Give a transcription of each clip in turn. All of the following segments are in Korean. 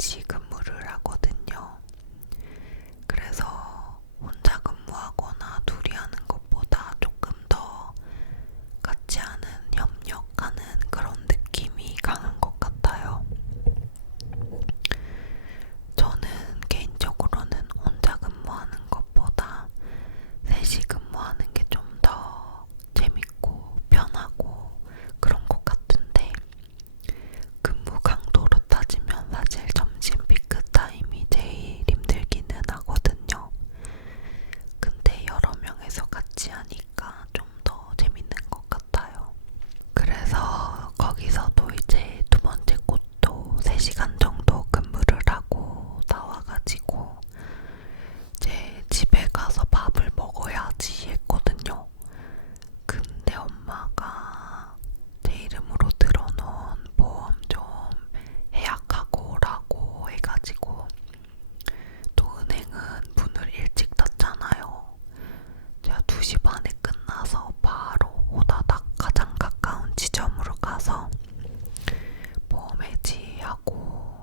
같이 근무를 하거든요. 그래서 혼자 근무하거나 둘이 하는 것보다 조금 더 같이 하는, 협력하는 그런 느낌이 강한 것 같아요. 저는 개인적으로는 혼자 근무하는 것보다 셋이 근무하는 게 좀 더 재밌고 편하고 그런 것 같은데, 근무 강도로 따지면 사실 점심 피크 타임이 제일 힘들기는 하거든요. 근데 여러 명에서 같이 하니까 좀 더 재밌는 것 같아요. 그래서 거기서도 이제 두 번째 곳도 3시간 정도 근무를 하고 나와가지고 이제 집에 가서 밥을 먹어야지 했거든요. 근데 엄마가 제 이름으로 들어놓은 보험 좀 예약하고 오라고 해가지고, 또 은행은 문을 일찍 닫잖아요. 제가 2시 반에 끝나서 바로 오다닥 가장 가까운 지점으로 가서 보험 해지하고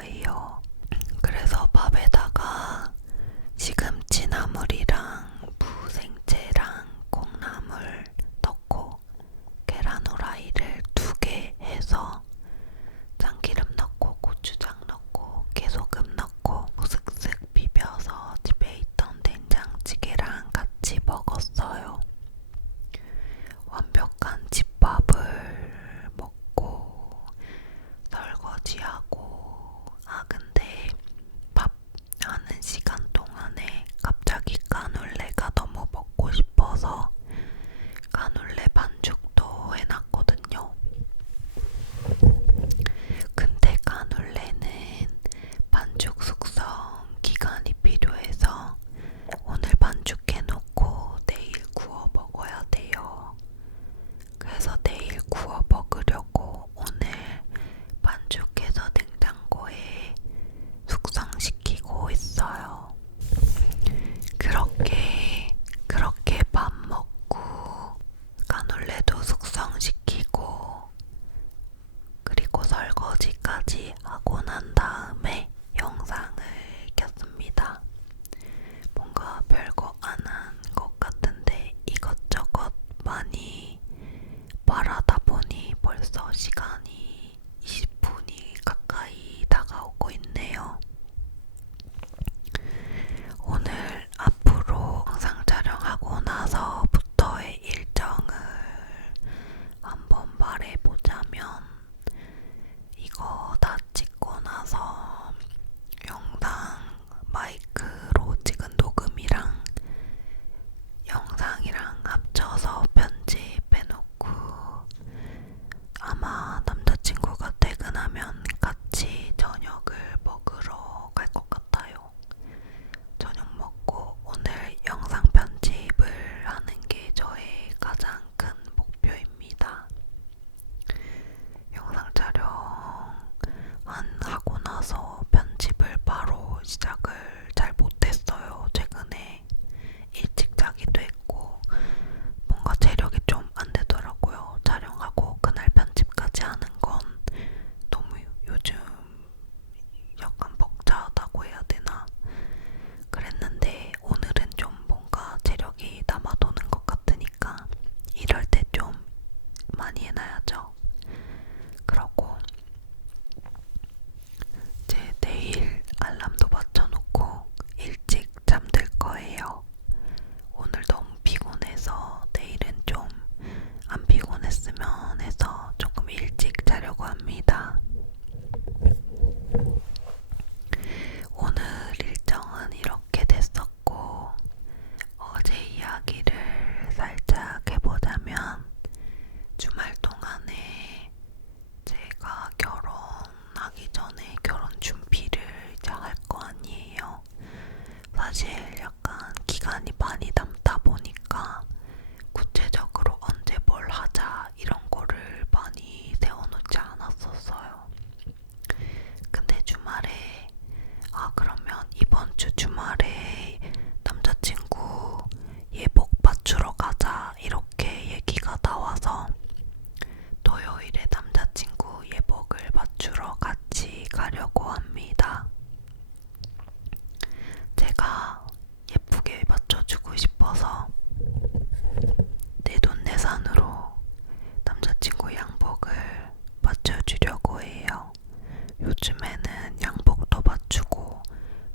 거예요. 그래서 밥에다가 시금치나물이랑 무생채랑 콩나물 넣고 계란 후라이를 2개 해서 참기름 넣고 고추장 넣고 깨소금 넣고 슥슥 비벼서 집에 있던 된장찌개랑 같이 먹었어요. 완벽한 집밥을 먹고 설거지하고 근데 밥 하는 시간 동안에 갑자기 까눌레가 너무 먹고 싶어서 까눌레 반죽도 해놨거든요. 근데 까눌레는 반죽 숙성 기간이 필요해서 오늘 반죽해놓고 내일 구워 먹어야 돼요. 그래서 내일 구워 먹으려고 오늘 반죽해서 냉장고에 숙성시키고 있어요. 그렇게 밥 먹고 까눌레도 숙성시키고 그리고 설거지까지 하고 난 다음에 영상을 켰습니다. 뭔가 별거 안 한 것 같은데 이것저것 많이 말하다 보니 벌써 시간이 20분이 가까이 다가오고 있네요. 오늘 앞으로 영상 촬영하고 나서부터의 일정을 한번 말해보자면 이거 다 찍고 나서 영상 마이크로 찍은 녹음이랑 영상이랑 합쳐서 편집해놓고 아마 남자친구가 퇴근하면 같이 저녁을 먹으러 갈 것 같아요. 저녁 먹고 오늘 영상 편집을 하는 게 저의 가장 큰 목표입니다. 영상 촬영 하고 나서 편집을 바로 시작을 잘 못했어요. 최근에 일찍 자기도 했고 뭔가 체력이 좀 안 되더라고요. 촬영하고 그날 편집까지 하는 건 너무 요즘 약간 벅차다고 해야 되나? 그랬는데 오늘은 좀 뭔가 체력이 남아도는 것 같으니까 이럴 때 좀 많이 해놔야죠. 그러고 이제 내일 알람도 맞춰놓고 일찍 잠들 거예요. 오늘 너무 피곤해서 내일은 좀 안 피곤했으면 해서 조금 일찍 자려고 합니다. 오늘 일정은 이렇게 됐었고 어제 이야기를 살짝 해보자면 주말 동안에 제가 결혼하기 전에 결혼 준비를 이제 할 거 아니에요. 사실 약간 기간이 많이 남다 보니까 구체적으로 언제 뭘 하자 이런 거를 많이 세워놓지 않았었어요. 근데 주말에 그러면 이번 주 주말에 남자친구 예복 맞추러 가자 이렇게 얘기가 나와서 토요일에 남자친구 예복을 맞추러 같이 가려고 합니다. 제가 예쁘게 맞춰주고 싶어서 내돈내산으로 남자친구 양복을 맞춰주려고 해요. 요즘에는 양복도 맞추고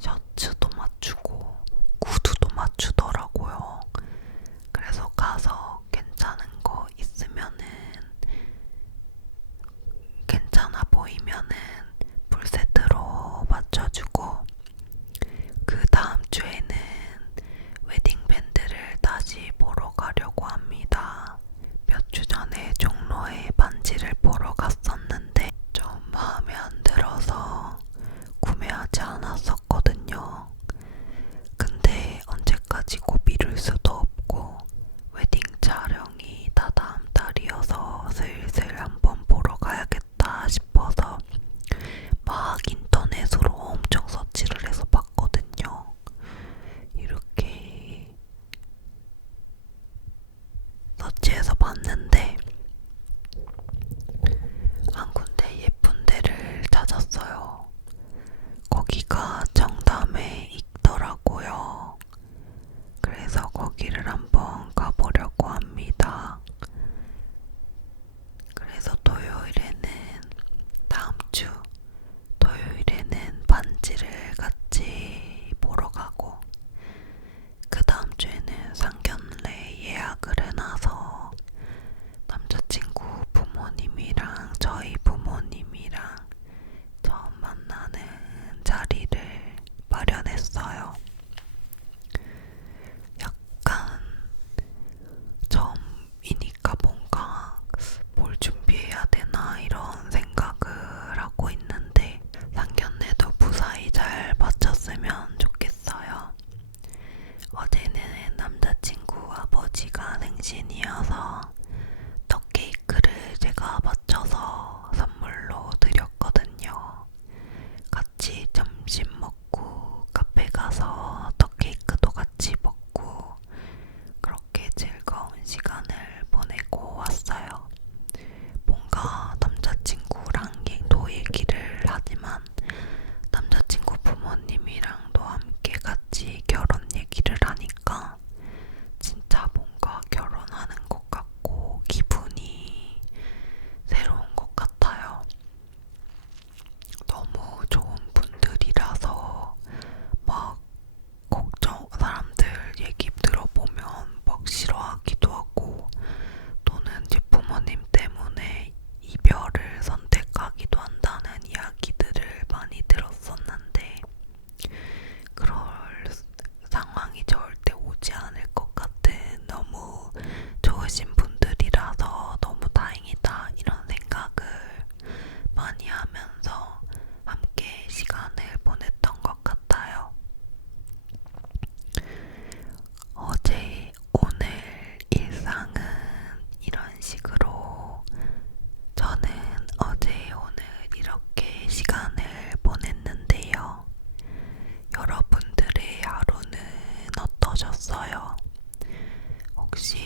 셔츠도 맞추고 구두도 맞추더라고요. 그래서 가서 괜찮은 거 있으면은 괜찮아 보이면은 풀세트로 맞춰주고 그 다음 주에는 웨딩밴드를 다시 보러 가려고 합니다. 몇 주 전에 종로에 반지를 보러 갔었는데 좀 마음에 안 들어서 구매하지 않았었거든요. 근데 언제까지고 미룰 수도 없고 웨딩 촬영이 다 다음 달이어서 슬슬 한번 보러 가야겠다 싶어서 막 인터넷으로 엄청 서치를 해서 봤거든요. 이렇게 서치해서 봤는데 한 군데 예쁜 데를 찾았어요. 있어요. 거기를 한번 가보려고 합니다. 그래서 다음 주 토요일에는 반지를 같이 보러 가고, 그 다음 주에는 상견례 예약을 해놔서 남자친구 부모님이랑 저희 부모님이랑 처음 만나는 자리를 마련했어요. 약간 처음이니까 뭔가 뭘 준비해야 되나 이런 생각을 하고 있는데, 상견례도 무사히 잘 마쳤으면 좋겠어요. 어제는 남자친구 아버지가 생신이어서 떡 케이크를 제가 맞춰서 선물로 드렸거든요. 같이 점심 먹고 카페 가서 떡 케이크도 같이 먹고 그렇게 즐거운 시간을 보내고 왔어요. 뭔가 남자친구랑도 얘기를 하지만 남자친구 부모님이랑도 함께 같이 결혼 얘기를 하니까 진짜 뭔가 결혼하는 것 같고 기분이 새로운 것 같아요. 너무 좋은 분들이라서 막 사람들 얘기 들어보면 막 싫어하기도 하고, 또는 제 부모님 때문에 이별을 선택하기도 한다는 이야기들을 많이 들었었는데, 그럴 상황이 절대 오지 않을 것 같은 너무 좋으신 분들이라서 너무 다행이다 이런 생각을 많이 하면서 함께 시간을 보냈던 것 같아요. 오늘 일상은 이런 식으로 저는 오늘 이렇게 시간을 보냈는데요. 여러분들의 하루는 어떠셨어요? 혹시